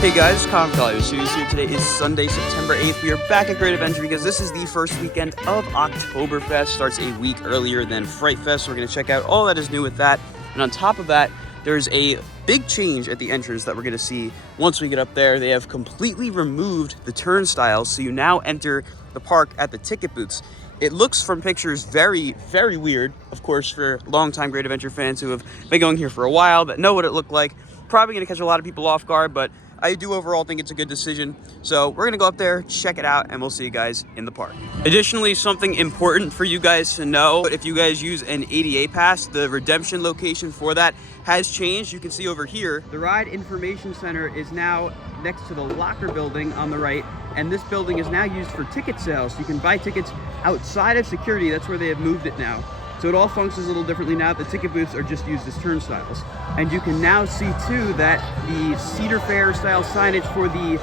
Hey guys, Series here. Today is Sunday, September 8th. We are back at Great Adventure because this is the first weekend of Oktoberfest. Starts a week earlier than Fright Fest. We're going to check out all that is new with that. And on top of that, there's a big change at the entrance that we're going to see once we get up there. They have completely removed the turnstiles, so you now enter the park at the ticket booths. It looks from pictures very, very weird, of course, for longtime Great Adventure fans who have been going here for a while that know what it looked like. Probably going to catch a lot of people off guard, but I do overall think it's a good decision. So we're gonna go up there, check it out, and we'll see you guys in the park. Additionally, something important for you guys to know, if you guys use an ADA pass, the redemption location for that has changed. You can see over here, the Ride Information Center is now next to the locker building on the right, and this building is now used for ticket sales. You can buy tickets outside of security. That's where they have moved it now. So it all functions a little differently now. The ticket booths are just used as turnstiles. And you can now see too that the Cedar Fair style signage for the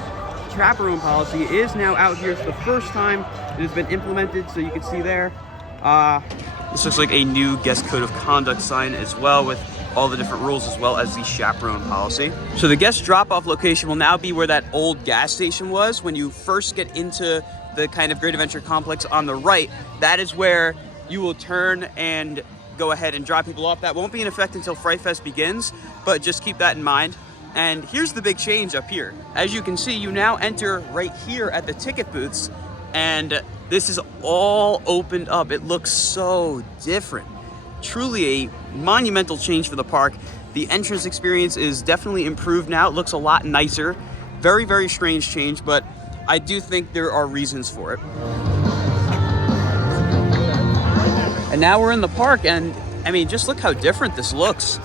chaperone policy is now out here. It's the first time it has been implemented, so you can see there. This looks like a new guest code of conduct sign as well, with all the different rules as well as the chaperone policy. So the guest drop-off location will now be where that old gas station was. When you first get into the kind of Great Adventure complex on the right, that is where you will turn and go ahead and drop people off. That won't be in effect until Fright Fest begins, but just keep that in mind. And here's the big change up here. As you can see, you now enter right here at the ticket booths, and this is all opened up. It looks so different. Truly a monumental change for the park. The entrance experience is definitely improved now. It looks a lot nicer. Very, very strange change, but I do think there are reasons for it. And now we're in the park, and I mean, just look how different this looks.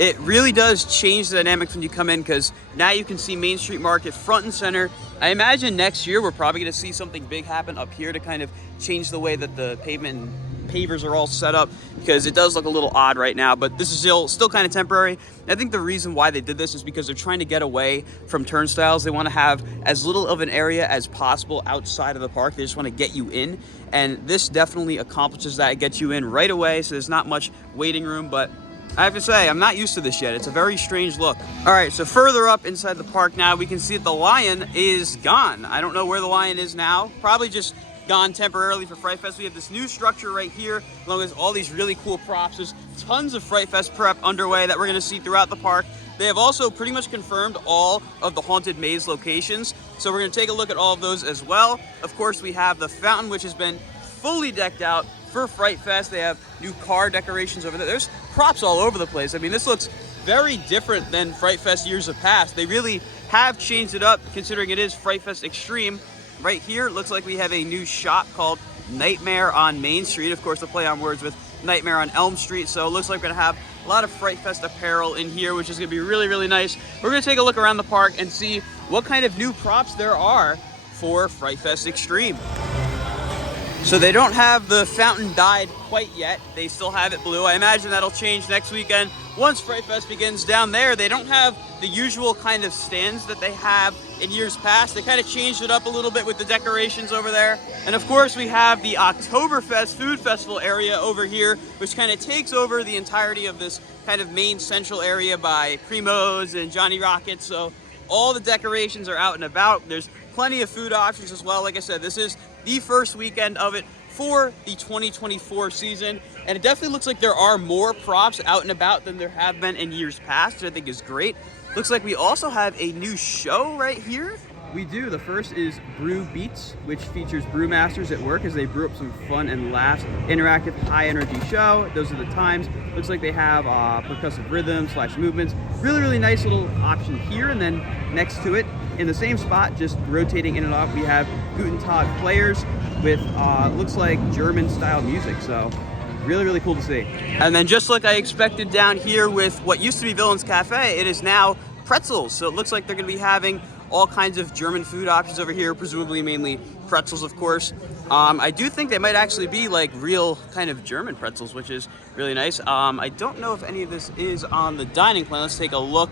It really does change the dynamic when you come in, because now you can see Main Street Market front and center. I imagine next year we're probably going to see something big happen up here to kind of change the way that the pavement and pavers are all set up, because it does look a little odd right now, but this is still kind of temporary. I think the reason why they did this is because they're trying to get away from turnstiles. They want to have as little of an area as possible outside of the park. They just want to get you in, and this definitely accomplishes that. It gets you in right away, so there's not much waiting room, but I have to say, I'm not used to this yet. It's a very strange look. All right, so further up inside the park now, we can see that the lion is gone. I don't know where the lion is now. Probably just gone temporarily for Fright Fest. We have this new structure right here, along with all these really cool props. There's tons of Fright Fest prep underway that we're gonna see throughout the park. They have also pretty much confirmed all of the Haunted Maze locations, so we're gonna take a look at all of those as well. Of course, we have the fountain, which has been fully decked out for Fright Fest. They have new car decorations over there. There's props all over the place. I mean, this looks very different than Fright Fest years of past. They really have changed it up, considering it is Fright Fest Extreme. Right here, it looks like we have a new shop called Nightmare on Main Street. Of course, the play on words with Nightmare on Elm Street. So it looks like we're gonna have a lot of Fright Fest apparel in here, which is gonna be really, really nice. We're gonna take a look around the park and see what kind of new props there are for Fright Fest Extreme. So they don't have the fountain dyed quite yet. They still have it blue. I imagine that'll change next weekend once Fright Fest begins. Down there, they don't have the usual kind of stands that they have in years past. They kind of changed it up a little bit with the decorations over there. And of course, we have the Oktoberfest Food Festival area over here, which kind of takes over the entirety of this kind of main central area by Primo's and Johnny Rockets. So all the decorations are out and about. There's plenty of food options as well. Like I said, this is the first weekend of it for the 2024 season, and it definitely looks like there are more props out and about than there have been in years past, which I think is great. Looks like we also have a new show right here. We do. The first is Brew Beats, which features brewmasters at work as they brew up some fun and laughs. Interactive, high-energy show. Those are the times. Looks like they have percussive rhythms / movements. Really, really nice little option here. And then next to it, in the same spot, just rotating in and out, we have Guten Tag players with looks like German-style music. So really, really cool to see. And then just like I expected down here with what used to be Villain's Cafe, it is now pretzels. So it looks like they're going to be having all kinds of German food options over here, presumably mainly pretzels, of course. I do think they might actually be like real kind of German pretzels, which is really nice. I don't know if any of this is on the dining plan. Let's take a look.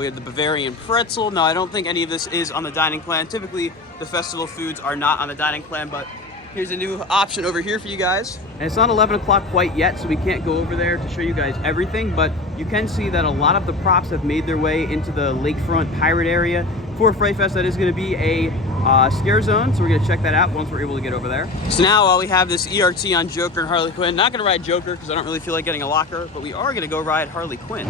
We have the Bavarian pretzel. No, I don't think any of this is on the dining plan. Typically, the festival foods are not on the dining plan, but here's a new option over here for you guys. And it's not 11 o'clock quite yet, so we can't go over there to show you guys everything, but you can see that a lot of the props have made their way into the lakefront pirate area. For Fright Fest, that is going to be a scare zone, so we're going to check that out once we're able to get over there. So now while we have this ERT on Joker and Harley Quinn, not going to ride Joker because I don't really feel like getting a locker, but we are going to go ride Harley Quinn.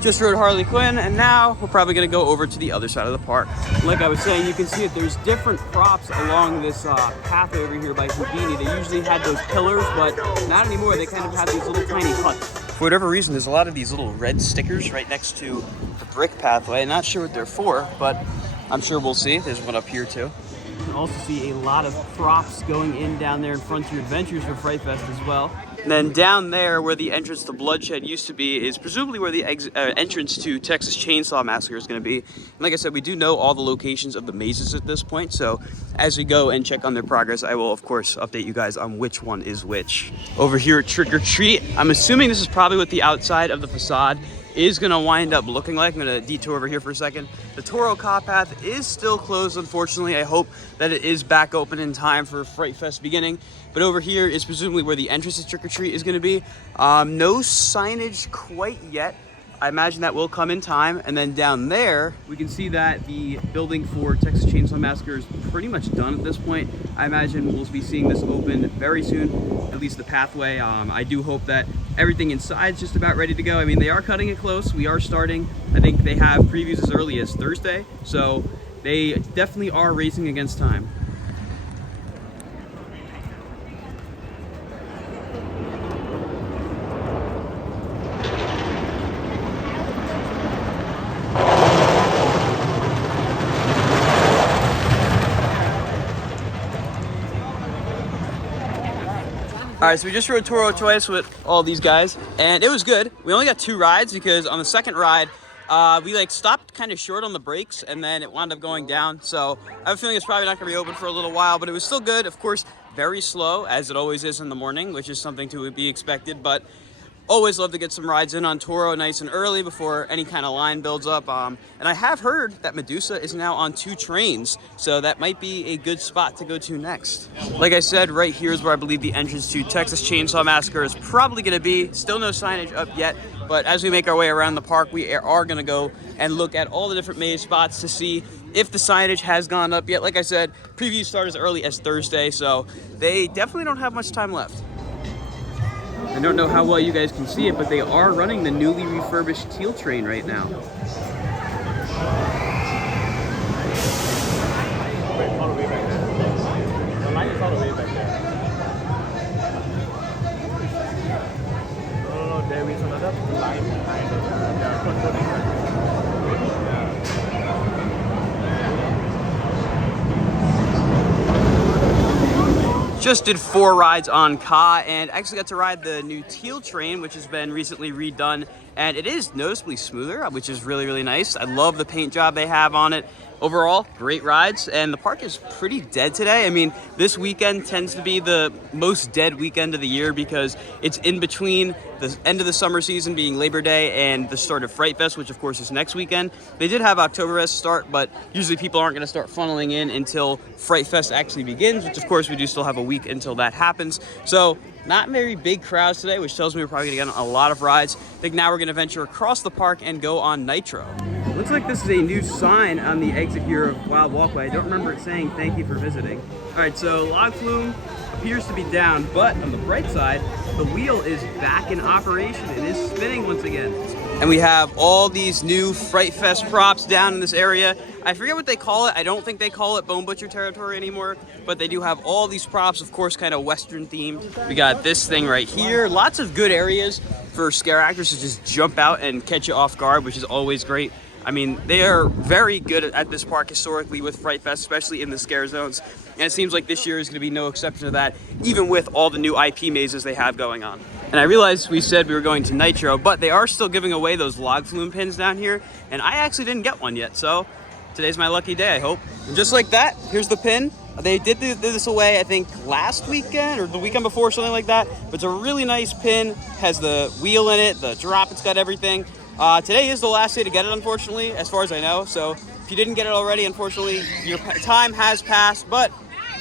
Just rode Harley Quinn, and now we're probably gonna go over to the other side of the park. Like I was saying, you can see that there's different props along this path over here by Houdini. They usually had those pillars, but not anymore. They kind of have these little tiny huts. For whatever reason, there's a lot of these little red stickers right next to the brick pathway. Not sure what they're for, but I'm sure we'll see. There's one up here too. You can also see a lot of props going in down there in Frontier Adventures for Fright Fest as well. And then down there where the entrance to Bloodshed used to be is presumably where the entrance to Texas Chainsaw Massacre is going to be. And like I said, we do know all the locations of the mazes at this point, so as we go and check on their progress, I will of course update you guys on which one is which. Over here at Trick or Treat, I'm assuming this is probably what the outside of the facade is going to wind up looking like. I'm going to detour over here for a second. The Toro Cop Path is still closed, unfortunately. I hope that it is back open in time for Fright Fest beginning. But over here is presumably where the entrance to Trick or Treat is going to be. No signage quite yet. I imagine that will come in time. And then down there, we can see that the building for Texas Chainsaw Massacre is pretty much done at this point. I imagine we'll be seeing this open very soon, at least the pathway. I do hope that everything inside is just about ready to go. I mean, they are cutting it close. We are starting. I think they have previews as early as Thursday. So they definitely are racing against time. All right, so we just rode Toro twice with all these guys, and it was good. We only got 2 rides because on the second ride, we like stopped kind of short on the brakes, and then it wound up going down. So I have a feeling it's probably not gonna be open for a little while, but it was still good. Of course, very slow, as it always is in the morning, which is something to be expected, but always love to get some rides in on Toro nice and early before any kind of line builds up. And I have heard that Medusa is now on 2 trains, so that might be a good spot to go to next. Like I said, right here is where I believe the entrance to Texas Chainsaw Massacre is probably going to be. Still no signage up yet, but as we make our way around the park, we are going to go and look at all the different maze spots to see if the signage has gone up yet. Like I said, previews start as early as Thursday, so they definitely don't have much time left. I don't know how well you guys can see it, but they are running the newly refurbished Teal train right now. Wait, all the way back there. The line is all the way back there. No, there is another line behind it. They are controlling that. Just did 4 rides on Ka, and actually got to ride the new Teal train, which has been recently redone, and it is noticeably smoother, which is really, really nice. I love the paint job they have on it. Overall, great rides, and the park is pretty dead today. I mean, this weekend tends to be the most dead weekend of the year because it's in between the end of the summer season being Labor Day and the start of Fright Fest, which of course is next weekend. They did have Oktoberfest start, but usually people aren't gonna start funneling in until Fright Fest actually begins, which of course we do still have a week until that happens. So not very big crowds today, which tells me we're probably gonna get a lot of rides. I think now we're gonna venture across the park and go on Nitro. Looks like this is a new sign on the exit here of Wild Walkway. I don't remember it saying thank you for visiting. All right, so log flume appears to be down, but on the bright side, the wheel is back in operation. It is spinning once again. And we have all these new Fright Fest props down in this area. I forget what they call it. I don't think they call it Bone Butcher territory anymore, but they do have all these props, of course, kind of Western themed. We got this thing right here. Lots of good areas for scare actors to just jump out and catch you off guard, which is always great. I mean, they are very good at this park historically with Fright Fest, especially in the scare zones. And it seems like this year is going to be no exception to that, even with all the new IP mazes they have going on. And I realized we said we were going to Nitro, but they are still giving away those log flume pins down here. And I actually didn't get one yet, so today's my lucky day, I hope. And just like that, here's the pin. They did this away, I think, last weekend or the weekend before, something like that. But it's a really nice pin. Has the wheel in it, the drop, it's got everything. Today is the last day to get it, unfortunately, as far as I know. So if you didn't get it already, unfortunately, your time has passed. But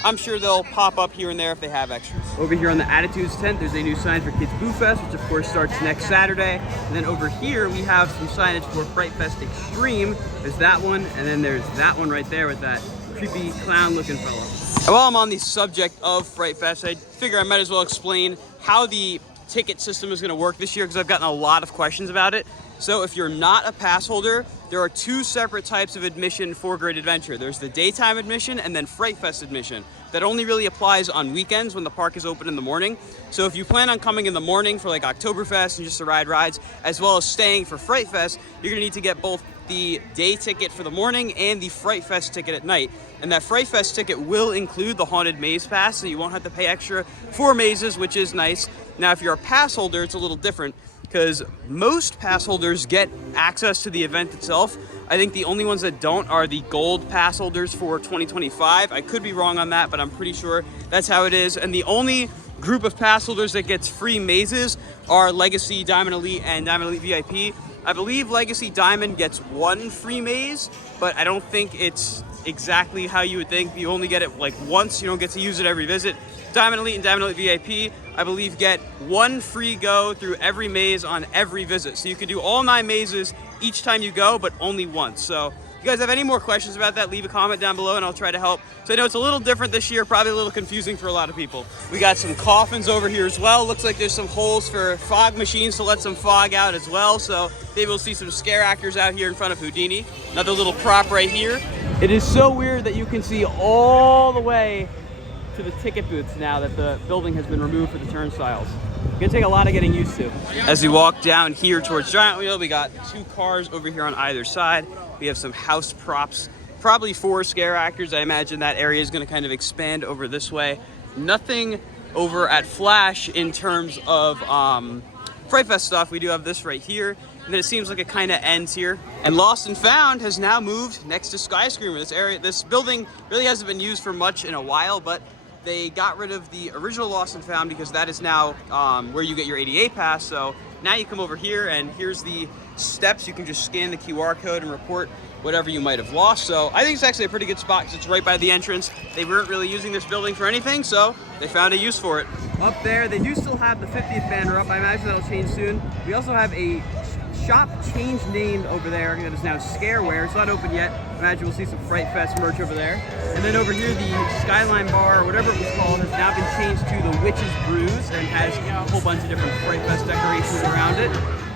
I'm sure they'll pop up here and there if they have extras. Over here on the Attitudes tent, there's a new sign for Kids Boo Fest, which of course starts next Saturday. And then over here, we have some signage for Fright Fest Extreme. There's that one, and then there's that one right there with that creepy clown looking fella. And while I'm on the subject of Fright Fest, I figure I might as well explain how the ticket system is going to work this year, because I've gotten a lot of questions about it. So if you're not a pass holder, there are two separate types of admission for Great Adventure. There's the daytime admission and then Fright Fest admission. That only really applies on weekends when the park is open in the morning. So if you plan on coming in the morning for like Oktoberfest and just to ride rides, as well as staying for Fright Fest, you're gonna need to get both the day ticket for the morning and the Fright Fest ticket at night. And that Fright Fest ticket will include the Haunted Maze Pass, so you won't have to pay extra for mazes, which is nice. Now, if you're a pass holder, it's a little different, because most pass holders get access to the event itself. I think the only ones that don't are the gold pass holders for 2025. I could be wrong on that, but I'm pretty sure that's how it is. And the only group of pass holders that gets free mazes are Legacy, Diamond Elite, and Diamond Elite VIP. I believe Legacy Diamond gets one free maze, but I don't think it's exactly how you would think. You only get it like once, you don't get to use it every visit. Diamond Elite and Diamond Elite VIP, I believe, get one free go through every maze on every visit. So you can do all 9 mazes each time you go, but only once. So if you guys have any more questions about that, leave a comment down below and I'll try to help. So I know it's a little different this year, probably a little confusing for a lot of people. We got some coffins over here as well. Looks like there's some holes for fog machines to let some fog out as well. So maybe we'll see some scare actors out here in front of Houdini. Another little prop right here. It is so weird that you can see all the way to the ticket booths now that the building has been removed for the turnstiles. It's gonna take a lot of getting used to. As we walk down here towards Giant Wheel, we got 2 cars over here on either side. We have some house props, probably for scare actors. I imagine that area is gonna kind of expand over this way. Nothing over at Flash in terms of Fright Fest stuff. We do have this right here. And then it seems like it kind of ends here. And Lost and Found has now moved next to Skyscreamer. This area, this building really hasn't been used for much in a while, but they got rid of the original Lost and Found because that is now where you get your ADA pass. So now you come over here and here's the steps. You can just scan the QR code and report whatever you might have lost. So I think it's actually a pretty good spot because it's right by the entrance. They weren't really using this building for anything, so they found a use for it. Up there, they do still have the 50th banner up. I imagine that'll change soon. We also have a shop changed name over there that is now Scareware. It's not open yet. I imagine we'll see some Fright Fest merch over there. And then over here, the Skyline Bar, or whatever it was called, has now been changed to the Witch's Brews and has a whole bunch of different Fright Fest decorations around it.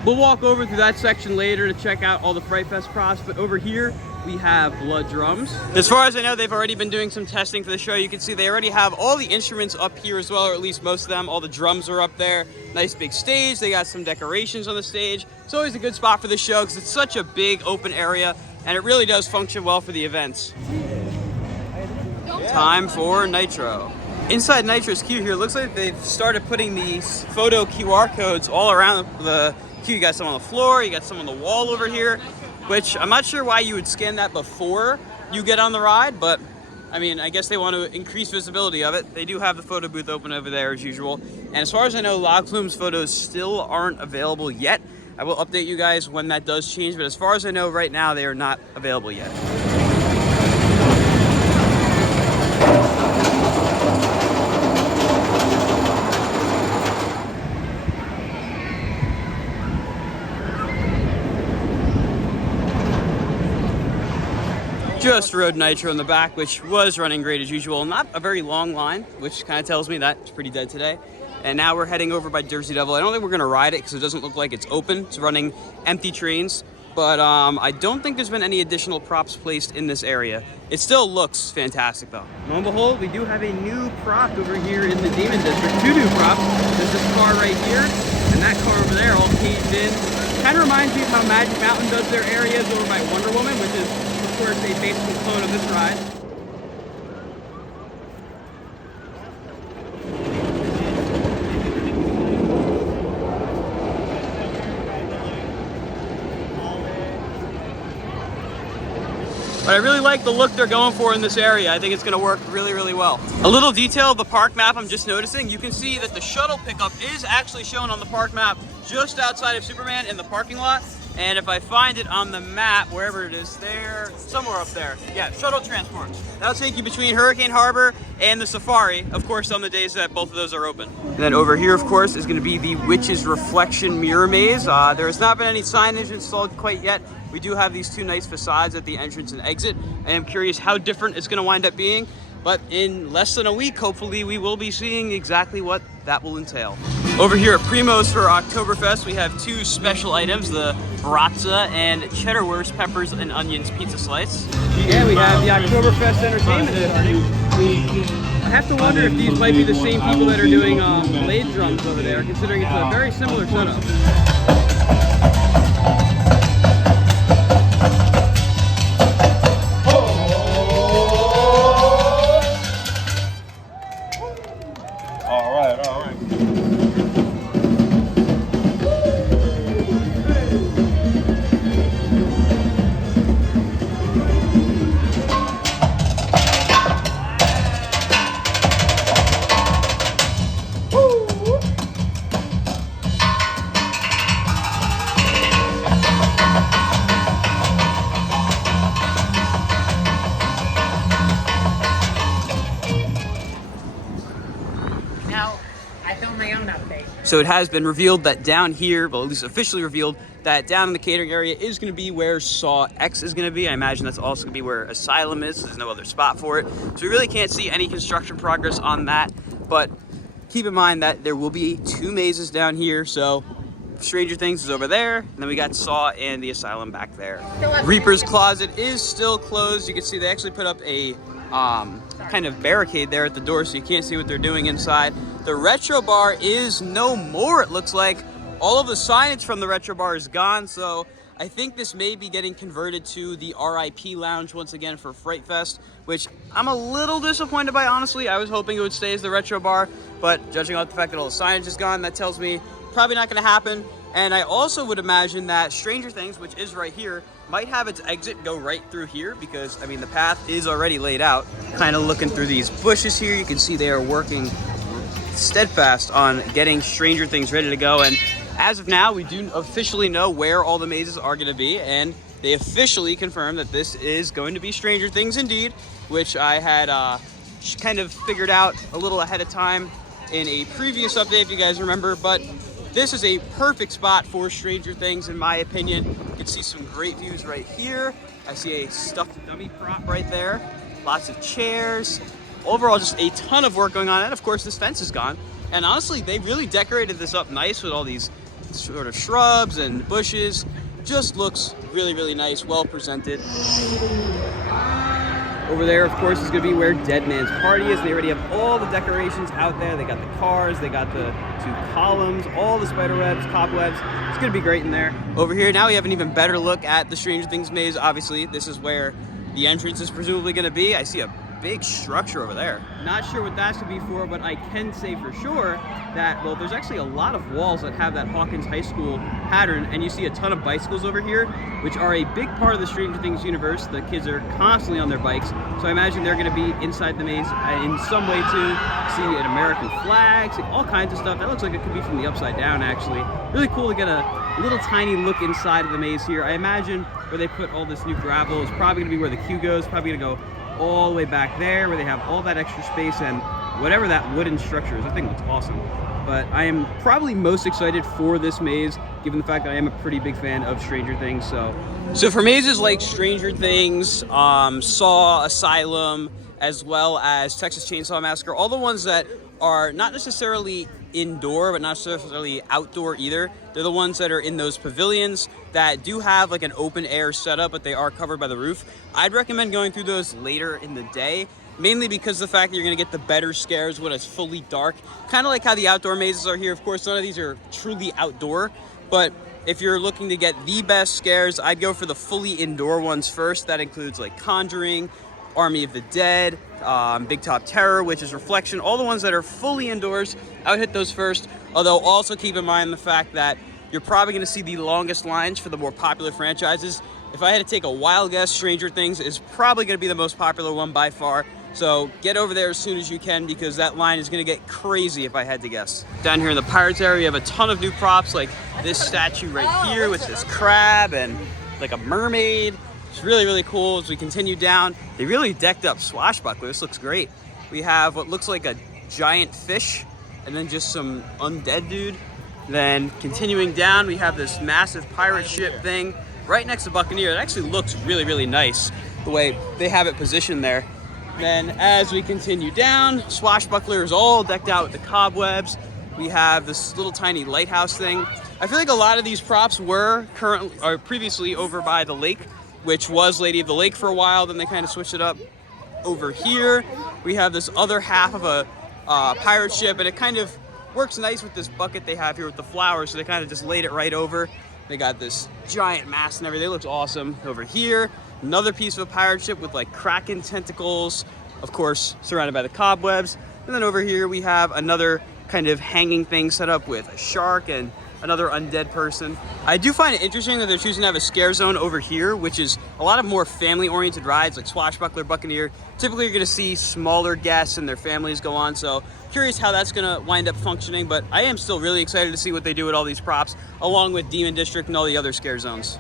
We'll walk over through that section later to check out all the Fright Fest props, but over here, we have blood drums. As far as I know, they've already been doing some testing for the show. You can see they already have all the instruments up here as well, or at least most of them. All the drums are up there. Nice big stage. They got some decorations on the stage. It's always a good spot for the show because it's such a big open area and it really does function well for the events. Time for Nitro. Inside Nitro's queue here, looks like they've started putting these photo QR codes all around the queue. You got some on the floor, you got some on the wall over here, which I'm not sure why you would scan that before you get on the ride, but I mean, I guess they want to increase visibility of it. They do have the photo booth open over there as usual. And as far as I know, Log Flume's photos still aren't available yet. I will update you guys when that does change, but as far as I know right now, they are not available yet. Just rode Nitro in the back, which was running great as usual. Not a very long line, which kind of tells me that it's pretty dead today. And now we're heading over by Jersey Devil. I don't think we're gonna ride it because it doesn't look like it's open. It's running empty trains, but I don't think there's been any additional props placed in this area. It still looks fantastic though. Lo and behold, we do have a new prop over here in the Demon District. 2 new props. There's this car right here and that car over there all caged in. Kind of reminds me of how Magic Mountain does their areas over by Wonder Woman, which is of course a basically clone of this ride. I really like the look they're going for in this area. I think it's gonna work really, really well. A little detail of the park map I'm just noticing, you can see that the shuttle pickup is actually shown on the park map just outside of Superman in the parking lot. And if I find it on the map, wherever it is there, somewhere up there. Yeah, shuttle transport. That'll take you between Hurricane Harbor and the Safari, of course, on the days that both of those are open. And then over here, of course, is gonna be the Witch's Reflection Mirror Maze. There has not been any signage installed quite yet. We do have these two nice facades at the entrance and exit. I am curious how different it's gonna wind up being, but in less than a week, hopefully, we will be seeing exactly what that will entail. Over here at Primo's for Oktoberfest, we have two special items, the bratza and cheddarwurst peppers and onions pizza slice. Yeah, we have the Oktoberfest entertainment starting. I have to wonder if these might be the same people that are doing blade drums over there, considering it's a very similar setup. So it has been revealed that down here, well, at least officially revealed, that down in the catering area is going to be where Saw X is going to be. I imagine that's also going to be where Asylum is. There's no other spot for it. So we really can't see any construction progress on that. But keep in mind that there will be two mazes down here. So Stranger Things is over there. And then we got Saw and the Asylum back there. Reaper's Closet is still closed. You can see they actually put up a kind of barricade there at the door so you can't see what they're doing inside. The Retro Bar is no more, it looks like. All of the signage from the Retro Bar is gone, so I think this may be getting converted to the RIP Lounge once again for Fright Fest, which I'm a little disappointed by, honestly. I was hoping it would stay as the Retro Bar, but judging off the fact that all the signage is gone, that tells me probably not going to happen. And I also would imagine that Stranger Things, which is right here, might have its exit go right through here because, I mean, the path is already laid out. Kind of looking through these bushes here, you can see they are working steadfast on getting Stranger Things ready to go. And as of now, we do officially know where all the mazes are going to be, and they officially confirmed that this is going to be Stranger Things indeed, which I had kind of figured out a little ahead of time in a previous update, if you guys remember. But this is a perfect spot for Stranger Things, in my opinion. You can see some great views right here. I see a stuffed dummy prop right there. Lots of chairs. Overall, just a ton of work going on. And of course, this fence is gone. And honestly, they really decorated this up nice with all these sort of shrubs and bushes. Just looks really, really nice, well presented. Over there, of course, is going to be where Dead Man's Party is. They already have all the decorations out there. They got the cars, they got the two columns, all the spider webs, cobwebs. It's going to be great in there. Over here, now we have an even better look at the Stranger Things maze. Obviously, this is where the entrance is presumably going to be. I see a big structure over there. Not sure what that's to be for, but I can say for sure that, well, there's actually a lot of walls that have that Hawkins High School pattern, and you see a ton of bicycles over here, which are a big part of the Stranger Things universe. The kids are constantly on their bikes, so I imagine they're going to be inside the maze in some way too. See an American flag, see all kinds of stuff. That looks like it could be from the upside down, actually. Really cool to get a little tiny look inside of the maze here. I imagine where they put all this new gravel is probably going to be where the queue goes, probably going to go all the way back there where they have all that extra space and whatever that wooden structure is. I think it looks awesome. But I am probably most excited for this maze, given the fact that I am a pretty big fan of Stranger Things. So for mazes like Stranger Things, Saw, Asylum, as well as Texas Chainsaw Massacre, all the ones that are not necessarily indoor, but not necessarily outdoor either. They're the ones that are in those pavilions that do have like an open air setup, but they are covered by the roof. I'd recommend going through those later in the day, mainly because of the fact that you're gonna get the better scares when it's fully dark. Kind of like how the outdoor mazes are here. Of course, none of these are truly outdoor, but if you're looking to get the best scares, I'd go for the fully indoor ones first. That includes like Conjuring, Army of the Dead, Big Top Terror, Witch's Reflection, all the ones that are fully indoors. I would hit those first, although also keep in mind the fact that you're probably going to see the longest lines for the more popular franchises if I had to take a wild guess, Stranger Things is probably going to be the most popular one by far. So get over there as soon as you can, because that line is going to get crazy if I had to guess. Down here in the Pirates area, we have a ton of new props, like this statue right here with this crab and like a mermaid. It's really, really cool. As we continue down, they really decked up Swashbuckler. This looks great. We have what looks like a giant fish and then just some undead dude. Then continuing down, we have this massive pirate ship thing right next to Buccaneer. It actually looks really, really nice the way they have it positioned there. Then as we continue down, Swashbuckler is all decked out with the cobwebs. We have this little tiny lighthouse thing. I feel like a lot of these props were previously over by the lake, which was Lady of the Lake for a while. Then they kind of switched it up. Over here, we have this other half of a pirate ship, and it kind of works nice with this bucket they have here with the flowers. So they kind of just laid it right over. They got this giant mast and everything. It looks awesome. Over here, another piece of a pirate ship with like kraken tentacles, of course, surrounded by the cobwebs. And then over here, we have another kind of hanging thing set up with a shark and another undead person. I do find it interesting that they're choosing to have a scare zone over here, which is a lot of more family-oriented rides like Swashbuckler, Buccaneer. Typically, you're gonna see smaller guests and their families go on, so curious how that's gonna wind up functioning, but I am still really excited to see what they do with all these props, along with Demon District and all the other scare zones.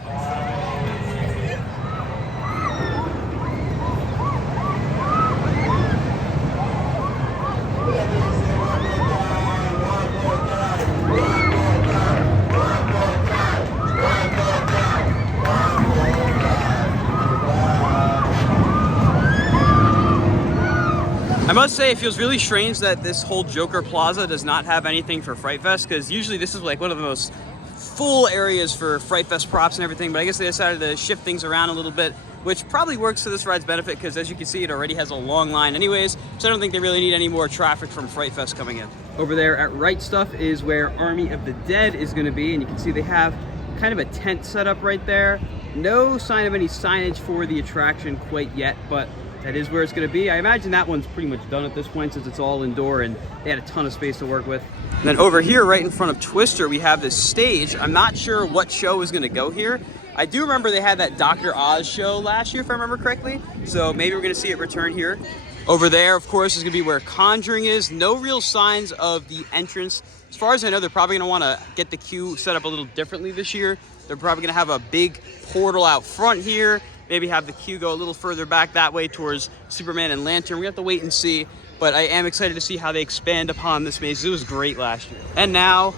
I must say, it feels really strange that this whole Joker Plaza does not have anything for Fright Fest, because usually this is like one of the most full areas for Fright Fest props and everything, but I guess they decided to shift things around a little bit, which probably works to this ride's benefit, because as you can see, it already has a long line anyways, so I don't think they really need any more traffic from Fright Fest coming in. Over there at Right Stuff is where Army of the Dead is going to be, and you can see they have kind of a tent set up right there. No sign of any signage for the attraction quite yet, but that is where it's going to be. I imagine that one's pretty much done at this point, since it's all indoor and they had a ton of space to work with. And then over here, right in front of Twister, we have this stage. I'm not sure what show is going to go here. I do remember they had that Dr. Oz show last year, if I remember correctly. So maybe we're going to see it return here. Over there, of course, is going to be where Conjuring is. No real signs of the entrance. As far as I know, they're probably going to want to get the queue set up a little differently this year. They're probably going to have a big portal out front here. Maybe have the queue go a little further back that way towards Superman and Lantern. We have to wait and see, but I am excited to see how they expand upon this maze. It was great last year. And now,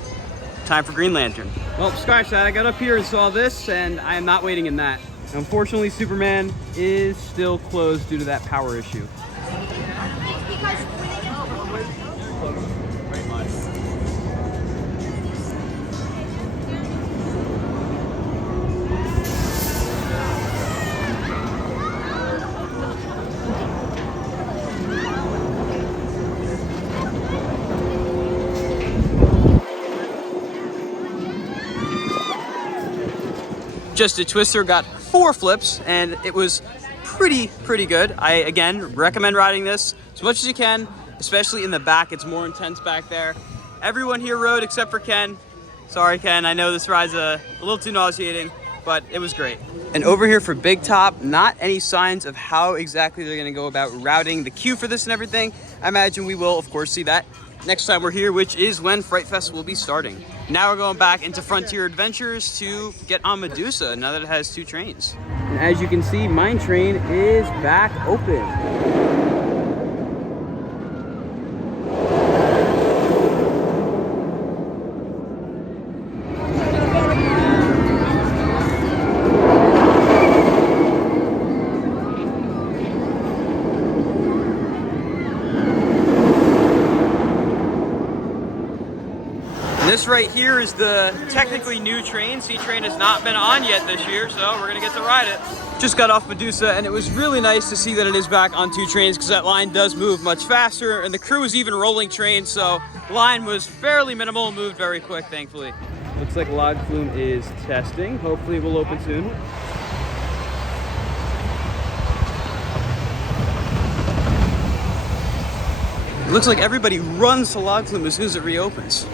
time for Green Lantern. Well, scratch that. I got up here and saw this, and I am not waiting in that. Unfortunately, Superman is still closed due to that power issue. Just a Twister, got 4 flips, and it was pretty good. I, again, recommend riding this as much as you can, especially in the back. It's more intense back there. Everyone here rode except for Ken. Sorry, Ken, I know this ride's a little too nauseating, but it was great. And over here for Big Top, not any signs of how exactly they're gonna go about routing the queue for this and everything. I imagine we will, of course, see that next time we're here, which is when Fright Fest will be starting. Now we're going back into Frontier Adventures to get on Medusa, now that it has 2 trains. And as you can see, Mine Train is back open. This right here is the technically new train. C-Train has not been on yet this year, so we're gonna get to ride it. Just got off Medusa, and it was really nice to see that it is back on 2 trains, because that line does move much faster, and the crew is even rolling trains, so the line was fairly minimal, moved very quick, thankfully. Looks like Log Flume is testing. Hopefully it will open soon. It looks like everybody runs to Log Flume as soon as it reopens.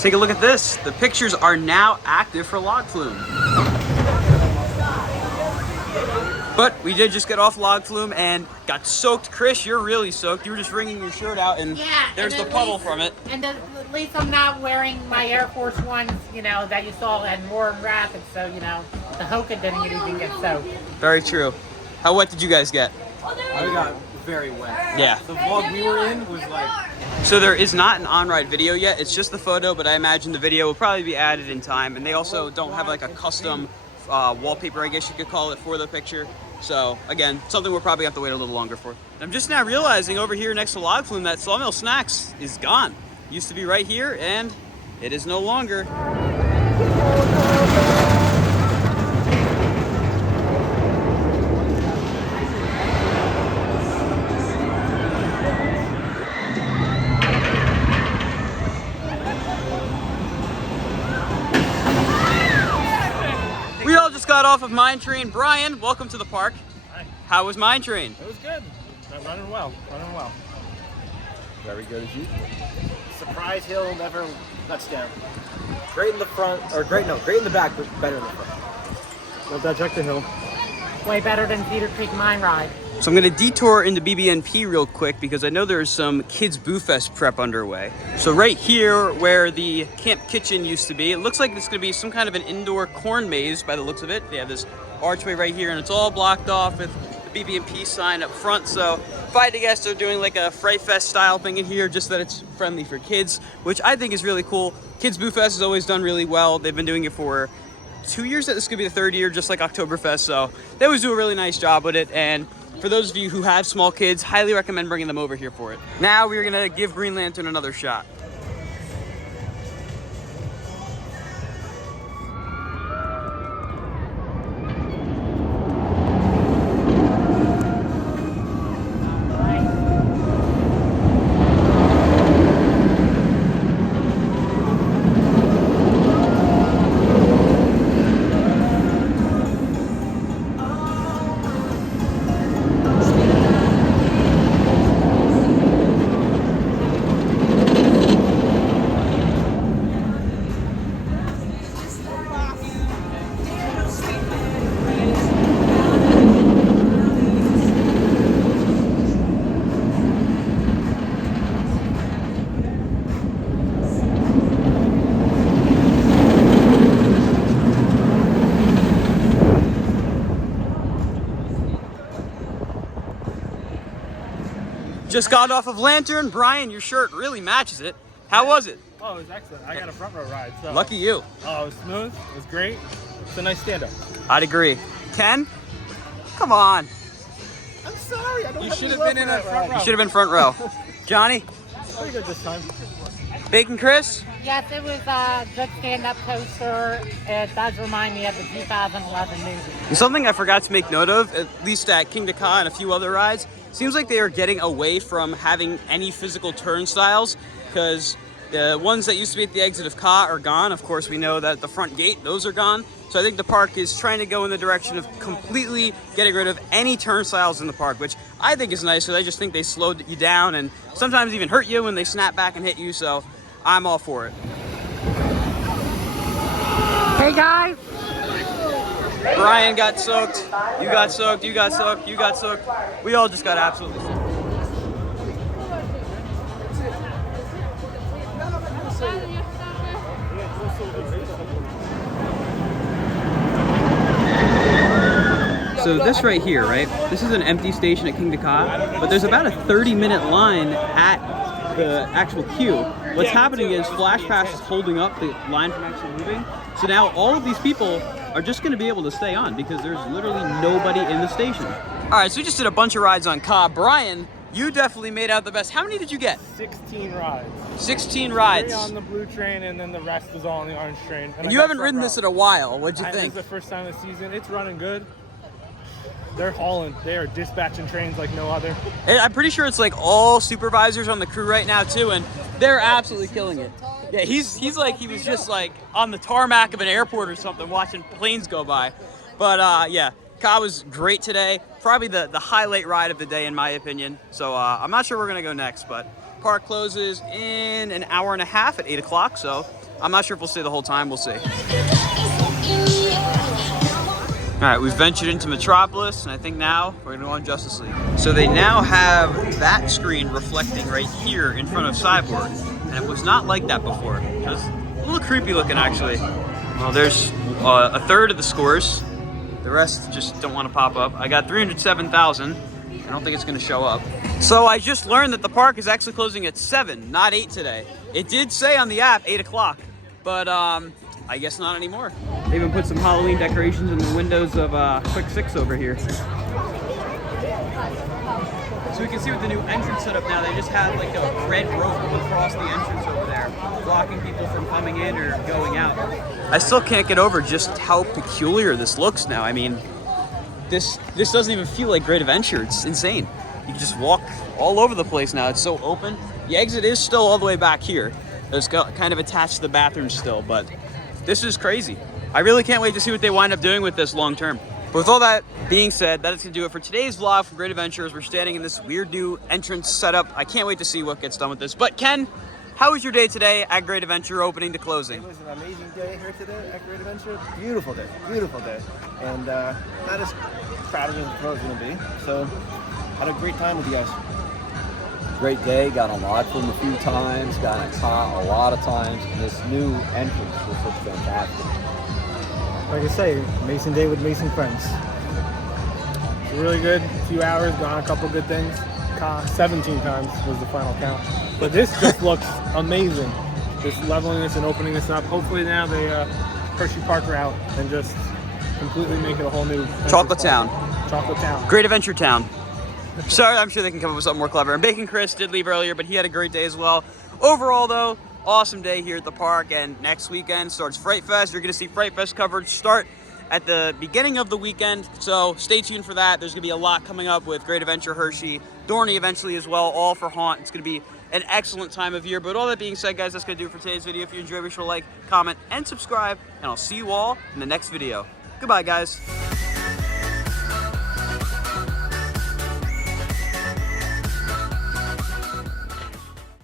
Take a look at this. The pictures are now active for log flume. But we did just get off log flume and got soaked. Chris, you're really soaked. You were just wringing your shirt out and there's the puddle from it. And at least I'm not wearing my Air Force Ones, you know, that you saw had more rapid, so, you know, the Hoka didn't even get soaked. Very true. How wet did you guys get? I got very wet. Yeah. The vlog we were in was like... So there is not an on-ride video yet. It's just the photo, but I imagine the video will probably be added in time. And they also don't have like a custom wallpaper, I guess you could call it, for the picture. So again, something we'll probably have to wait a little longer for. I'm just now realizing over here next to log flume that Sawmill Snacks is gone. Used to be right here and it is no longer. We all just got off of Mine Train. Brian, welcome to the park. Hi. How was Mine Train? It was good. I'm running well, running well. Very good as usual. Surprise hill never lets down. Great in the front, or great in the back, but better in the front. Love that check the hill. Way better than Cedar Creek Mine Ride. So I'm going to detour into BBNP real quick because I know there's some Kids Boo Fest prep underway. So right here where the camp kitchen used to be, it looks like it's going to be some kind of an indoor corn maze by the looks of it. They have this archway right here and it's all blocked off with the BBNP sign up front. So if I had to guess, they're doing like a Fright Fest style thing in here just that it's friendly for kids, which I think is really cool. Kids Boo Fest has always done really well. They've been doing it for 2 years. This could be the third year, just like Oktoberfest. So they always do a really nice job with it. And for those of you who have small kids, highly recommend bringing them over here for it. Now we're gonna give Green Lantern another shot. Just got off of Lantern. Brian, your shirt really matches it. How was it? Oh, it was excellent. I got a front row ride. So. Lucky you. Oh, it was smooth. It was great. It's a nice stand-up. I'd agree. Ken? Come on. I'm sorry. I don't You should have been in a front You row. should have been front row. Johnny? Pretty good this time. Bacon Chris? Yes, it was a good stand-up coaster. It does remind me of the 2011 movie. And something I forgot to make note of, at least at King Ka and a few other rides, seems like they are getting away from having any physical turnstiles because the ones that used to be at the exit of Ka are gone. Of course, we know that the front gate, those are gone. So I think the park is trying to go in the direction of completely getting rid of any turnstiles in the park, which I think is nice because I just think they slowed you down and sometimes even hurt you when they snap back and hit you. So I'm all for it. Hey guys! Brian got soaked, you got soaked, you got soaked, you got soaked. We all just got absolutely soaked. So this right here, right? This is an empty station at King Ka, but there's about a 30-minute line at the actual queue. What's happening is Flash Pass is holding up the line from actually moving. So now all of these people are just going to be able to stay on because there's literally nobody in the station. All right, so we just did a bunch of rides on Ka. Brian, you definitely made out the best. How many did you get? 16 rides. 16 rides. 3 on the blue train, and then the rest was all on the orange train. And you haven't ridden this in a while. What'd you This think? is the first time this season. It's running good. They're hauling. They are dispatching trains like no other. I'm pretty sure it's like all supervisors on the crew right now too, and they're absolutely killing it. Yeah, he's like he was just like on the tarmac of an airport or something watching planes go by. But yeah, Ka was great today. Probably the highlight ride of the day in my opinion. So I'm not sure we're gonna go next, but park closes in an hour and a half at 8 o'clock. So I'm not sure if we'll stay the whole time. We'll see. All right, we've ventured into Metropolis, and I think now we're gonna go on Justice League. So they now have that screen reflecting right here in front of Cyborg, and it was not like that before. It was a little creepy looking, actually. Well, there's a third of the scores. The rest just don't want to pop up. I got 307,000. I don't think it's gonna show up. So I just learned that the park is actually closing at 7, not 8 today. It did say on the app 8 o'clock, but I guess not anymore. They even put some Halloween decorations in the windows of Quick 6 over here. So we can see with the new entrance setup now, they just have like a red rope across the entrance over there, blocking people from coming in or going out. I still can't get over just how peculiar this looks now. I mean, this doesn't even feel like Great Adventure. It's insane. You can just walk all over the place now. It's so open. The exit is still all the way back here. It's kind of attached to the bathroom still, but this is crazy. I really can't wait to see what they wind up doing with this long term. But with all that being said, that is going to do it for today's vlog from Great Adventures. We're standing in this weird new entrance setup. I can't wait to see what gets done with this. But Ken, how was your day today at Great Adventure, opening to closing? It was an amazing day here today at Great Adventure. Beautiful day, and not as crowded as it was going to be. So, had a great time with you guys. Great day. Got on live from a few times. Got in a car a lot of times. And this new entrance was just fantastic. Like I say, amazing day with amazing friends. It's really good. A few hours, gone a couple good things. 17 times was the final count. But this just looks amazing. Just leveling this and opening this up. Hopefully now they Hershey Park route and just completely make it a whole new Chocolate Town. Chocolate Town. Great Adventure Town. Sorry, I'm sure they can come up with something more clever. And Bacon Chris did leave earlier, but he had a great day as well. Overall, though, awesome day here at the park. And next weekend starts Fright Fest. You're going to see Fright Fest coverage start at the beginning of the weekend. So stay tuned for that. There's going to be a lot coming up with Great Adventure, Hershey, Dorney eventually as well, all for Haunt. It's going to be an excellent time of year. But all that being said, guys, that's going to do it for today's video. If you enjoyed, be sure to like, comment, and subscribe. And I'll see you all in the next video. Goodbye, guys.